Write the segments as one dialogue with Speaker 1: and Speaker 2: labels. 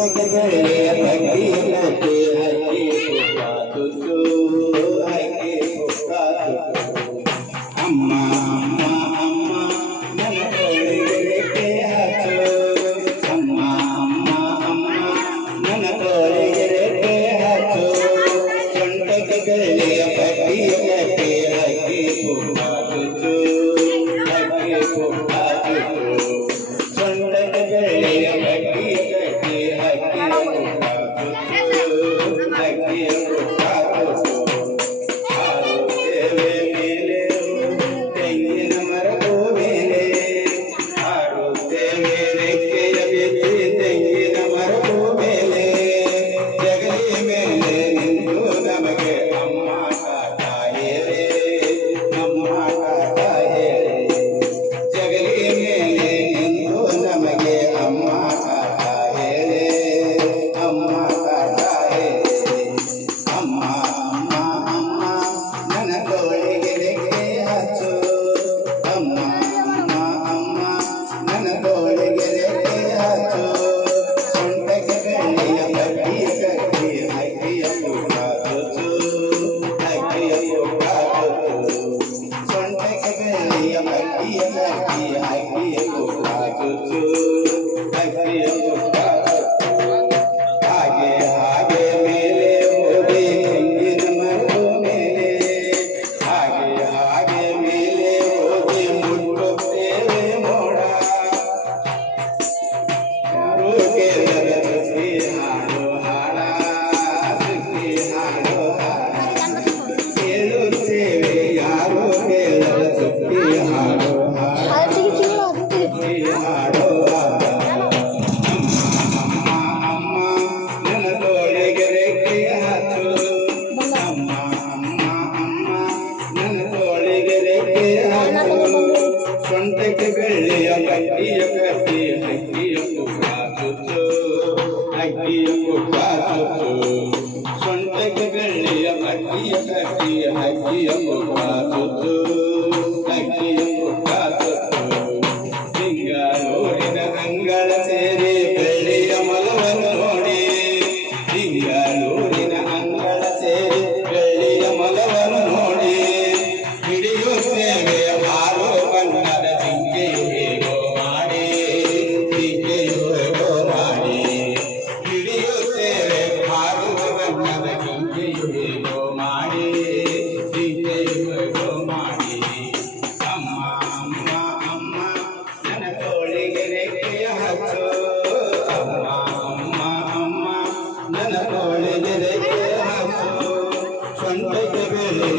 Speaker 1: ಪಟಗಳೇ ಭಕ್ತಿ ನಂತೆ ಹಕ್ಕಿ ತುತ್ತು ಹಕ್ಕಿ ಅಮ್ಮ ಅಮ್ಮ Amen. you, Papa.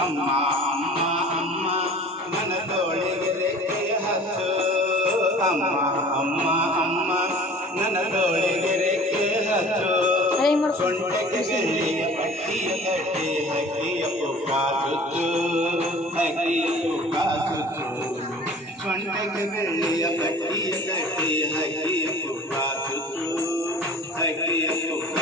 Speaker 1: ಅಮ್ಮ ಅಮ್ಮ ಅಮ್ಮ ನನ್ನ ತೋಳಿಗೆ ರೆಕ್ಕೆ ಹಚ್ಚು ಅಮ್ಮ ಅಮ್ಮ ಅಮ್ಮ ನನ್ನ ತೋಳಿಗೆ ರೆಕ್ಕೆ ಹಚ್ಚು ಸೊಂಟಕ್ಕೆ ಬೆಳ್ಳಿಯ ಅಕ್ಕಿಯ ಕಟ್ಟಿ ಅಕ್ಕಿಯ ಪುಕ್ಕ ಸುತ್ತು ಅಕ್ಕಿಯ
Speaker 2: ಪುಕ್ಕ ಸುತ್ತು
Speaker 1: ಸೊಂಟಕ್ಕೆ ಬೆಳ್ಳಿಯ ಅಕ್ಕಿಯ ಕಟ್ಟಿ ಅಕ್ಕಿಯ ಪುಕ್ಕ ಸುತ್ತು ಅಕ್ಕಿಯ ಪುಕ್ಕ